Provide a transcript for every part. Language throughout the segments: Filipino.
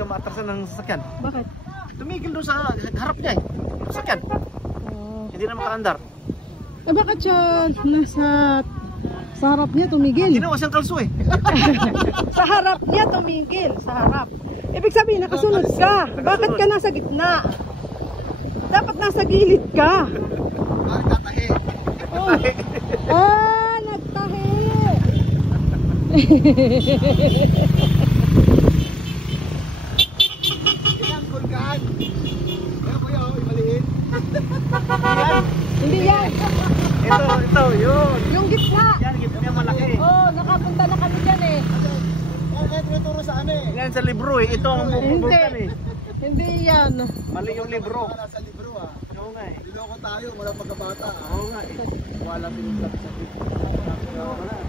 ka maatrasan ng sasakyan. Bakit? Tumigil doon sa harap niya eh. Sasakyan. Hindi na makaandar. Eh bakit siya sa harap niya tumigil? Ginawa siyang kalso eh. Sa harap niya tumigil. Sa harap. Ibig sabihin nakasunod ka. Bakit ka nasa gitna? Dapat nasa gilid ka. Tatahi. Oh. Ah, nagtahi. Ilang kurgaan. Kaya kuya, imaliin. Hindi yan. Ito, yun. Yung gitna. Yan, gitna malaki. Oh, nakapunta na kami dyan eh. Kaya tinuturo sa ano eh. Yan sa libro eh. Ito ang bubukan eh. Hindi yan. Mali yung libro. Sa libro ah. Oo nga eh. Niloko tayo, wala pagkabata. Oo nga eh. Wala pinagsabi sa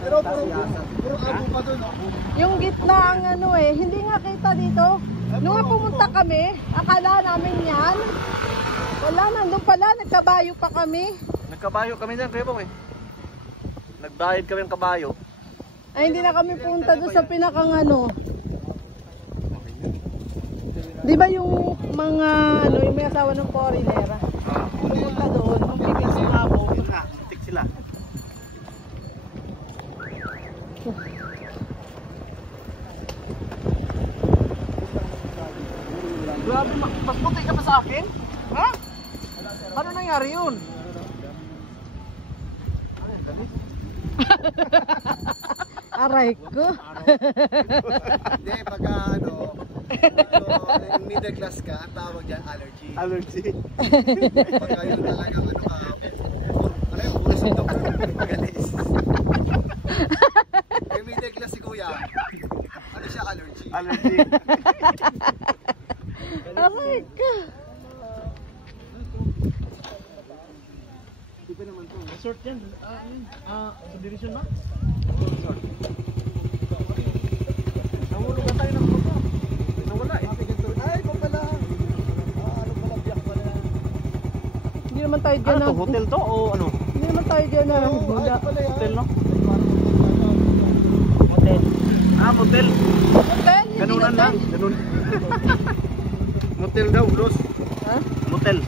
pero puro abo pa doon. Yung gitna ang ano eh. Hindi nga kita dito. Nung nga pumunta kami, akala namin yan. Wala, nandun pala. Nagkabayo pa kami. Nagkabayo kami dyan, Kuya Bong eh. Nagbayad kami ng kabayo. Ay, hindi na kami punta doon sa pinakang ano. Di ba yung mga ano, yung may asawa ng foreigner? Pumunta doon, nung bigla si Mabo. Yun nga, tik sila. Grabe, mas puti ka pa sa akin? Ha? Paano nangyari yun? Aray ko. Hindi, pagka ano, so, middle class ka, ang tawag dyan, allergy. Allergy. Pagka yun talagang ano ka, ano yung puro sintok, galis. Yung middle class si kuya, ano siya, allergy. Allergy. Aray ko. Di ba naman to? Resort yan. Subdivision ba? Resort. Nahulog na tayo ng grupo. Nawala eh. Ay, pa pala. Ano pala, biyak pala. Hindi naman tayo dyan Ano to? Hotel to o ano? Hindi naman tayo dyan na. Ay, pala yan. Hotel no? Motel. Motel. Hotel? Ganunan lang. Ganun. Motel daw, bros. Ha? Motel.